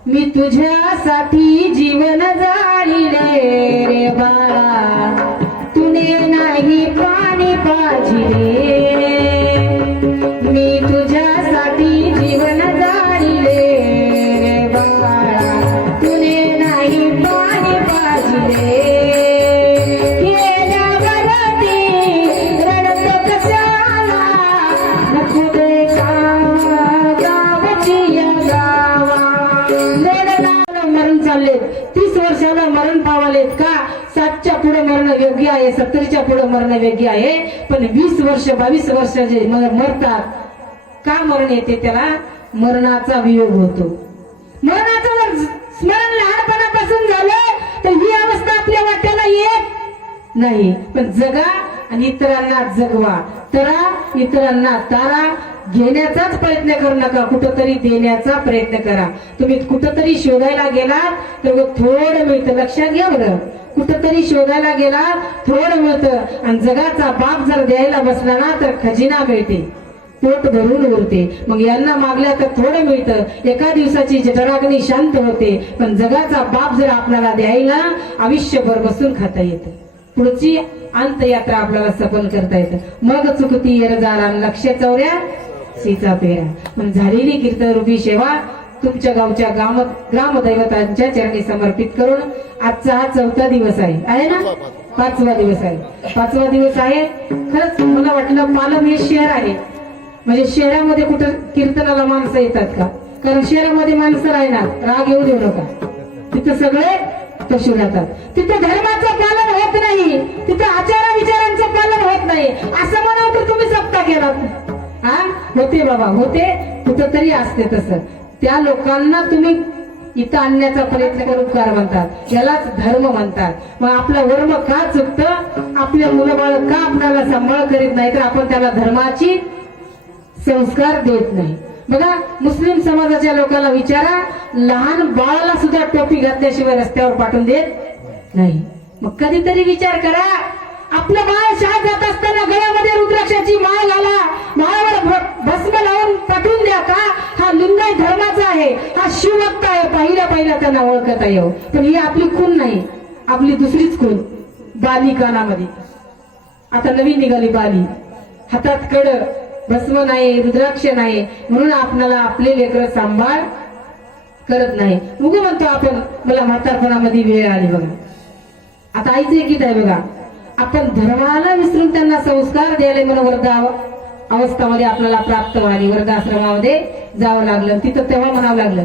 मी तुझ्यासाठी जीवन जाळिले रे बाळा, तुने नाही पाणी पाजिले. मी तुझ्यासाठी जीवन जाळिले रे बाळा, तुने नाही पाणी पाजिले. गेल्यावरती रडतो कशाला, नको दे गावाची या गावा. मरण चालले, 30 वर्षाला मरण पावलेत का? 60च्या पुढे मरण योग्य आहे, 70च्या पुढे मरण योग्य आहे. पण 20 वर्ष 22 वर्ष जे मरतात का मरण येते? त्याला मरणाचा वियोग होतो. मरणाचं जर स्मरण लहानपणापासून झालं तर ही अवस्था आपल्या वाट्याला येत नाही. पण जगा आणि इतरांना जगवा, तरा इतरांना तारा. घेण्याचाच प्रयत्न करू नका, कुठंतरी देण्याचा प्रयत्न करा. तुम्ही कुठंतरी शोधायला गेलात तर थोडं मिळतं, लक्षात घ्या बरं. कुठंतरी शोधायला गेला थोडं मिळतं, आणि जगाचा बाप जर द्यायला बसला ना तर खजिना मिळते, पोट भरून उरते. मग यांना मागल्या तर थोडं मिळतं, एका दिवसाची जठराग्नी शांत होते. पण जगाचा बाप जर आपल्याला द्यायला आयुष्यभर बसून खाता येतं, पुढची अंतयात्रा आपल्याला सफल करता येतं. मग चुकती येरजाला लक्ष चौऱ्या सीचा पेरा. पण झालेली कीर्तनरूपी सेवा तुमच्या गावच्या ग्रामदैवतांच्या चरणी समर्पित करून आजचा हा 4था दिवस आहे ना? 5वा दिवस आहे. 5वा दिवस आहे. खरंच मला वाटलं पालम हे शहर आहे, म्हणजे शहरामध्ये कुठं कीर्तनाला माणसं येतात का? कारण शहरामध्ये माणसं राहणार, राग येऊ देऊ नका. तिथं सगळे तशी राहतात. तिथं धर्माचं पालन होत नाही, तिथं आचार विचारांचं पालन होत नाही. असं म्हणावं तर तुम्ही सप्ताह केलात. हा होते बाबा, होते, कुठंतरी असते तसं. त्या लोकांना तुम्ही इथं आणण्याचा प्रयत्न करून उपकार म्हणतात, यालाच धर्म म्हणतात. मग आपलं वर्म का चुकतं? आपल्या मुलं बाळ का आपल्याला सांभाळ करीत नाही? तर आपण त्याला धर्माची संस्कार देत नाही. बघा, मुस्लिम समाजाच्या लोकांना विचारा, लहान बाळाला सुद्धा टोपी घातल्याशिवाय रस्त्यावर पाठवून देत नाही. मग कधीतरी विचार करा, आपलं बाळ शाळेत जात असताना गळ्यामध्ये रुद्राक्षाची माळ घाला, माळावर भस्म लावून पाठवून द्या का? हा लिंगायत धर्माचा आहे, हा शिवभक्त आहे, पहिल्या त्यांना ओळखता येऊ. पण ही आपली खून नाही, आपली दुसरीच खून. बाली कानामध्ये आता नवीन निघाली बाली, हातात कड, भस्म नाही, रुद्राक्ष नाही, म्हणून आपल्याला आपले लेकर सांभाळ करत नाही. मुग म्हणतो आपण, मला म्हातारपणामध्ये वेळ आली बघा. आता आईचं गीत आहे बघा, आपण धर्माला विसरून त्यांना संस्कार द्यायला म्हणून वृद्धा अवस्थामध्ये आपल्याला प्राप्त व्हावी, वृद्धाश्रमामध्ये जावं लागलं. तिथं तेव्हा म्हणावं लागलं,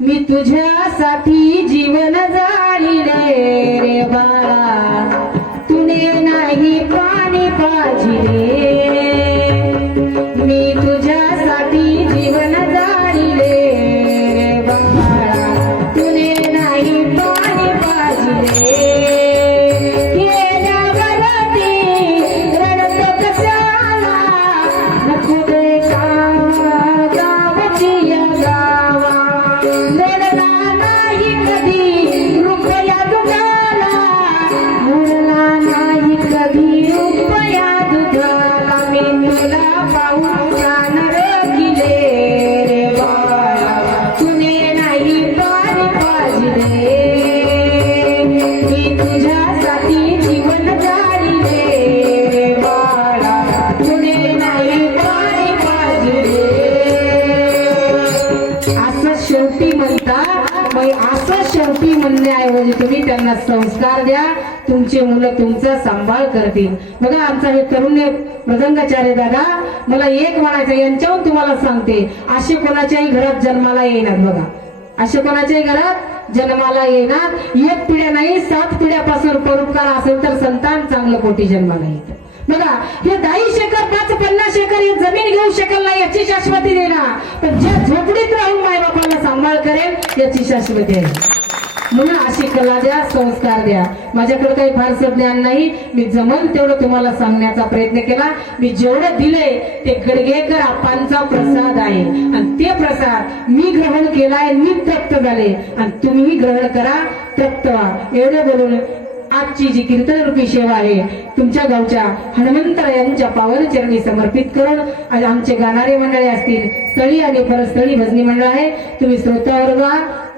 मी तुझ्यासाठी जीवन जाळिले रे बाळा, तुने नाही पाणी पाजिले. मी तुझ्यासाठी जीवन जाळिले रे बाळा, तुने नाही पाणी पाजिले. असं शेवटी म्हणण्याऐवजी तुम्ही त्यांना संस्कार द्या, तुमचे मुलं तुमचा सांभाळ करतील. बघा, आमचा हे तरुण मृदंगाचार्य दादा, मला एक म्हणायचं, यांच्याहून तुम्हाला सांगते, असे कोणाच्याही घरात जन्माला येणार. बघा, असे कोणाच्याही घरात जन्माला येणार. 1 पिढ्या नाही, 7 पिढ्यापासून परोपकार असेल तर संतान चांगलं कोटी जन्माला येतं. बघा, हे 10 एकर 50 एकर हे जमीन घेऊ शकल नाही याची शाश्वती देणार, पण ज्या झोपडीत राहून मायबापाला सांभाळ करेल याची शाश्वती आहे. म्हणून अशी कला द्या, संस्कार द्या. माझ्याकडे काही फारसं ज्ञान नाही, मी जमल तेवढं तुम्हाला सांगण्याचा प्रयत्न केला. मी जेवढं दिलंय ते गडगेकर आपांचा प्रसाद आहे, आणि ते प्रसाद मी ग्रहण केलाय, मी तृप्त झाले, आणि तुम्ही ग्रहण करा, तृप्त व्हा. एवढे बोलून आजची जी कीर्तन रूपी सेवा आहे तुमच्या गावच्या हनुमंतरायांच्या पावन चरणी समर्पित करून आज आमचे गाणारे मंडळी असतील, स्थळी आणि परस्थळी भजनी मंडळ आहे, तुम्ही श्रोतावर्ग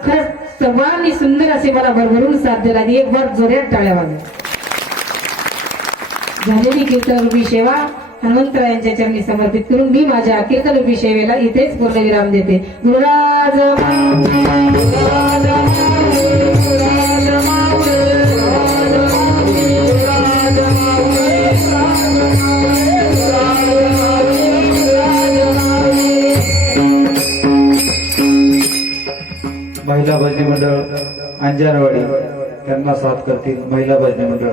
खरंच सर्वांनी सुंदर असे मला भरभरून साथ दिला. एक बार जोरात टाळ्या वाजवा. झालेली कीर्तन रूपी सेवा हनुमंतरायांच्या चरणी समर्पित करून मी माझ्या कीर्तन रूपी सेवेला इथेच पूर्णविराम देते. गुरुराज महिला भजनी मंडळ अंजनवाडी त्यांना साथ करतील महिला भजनी मंडळ.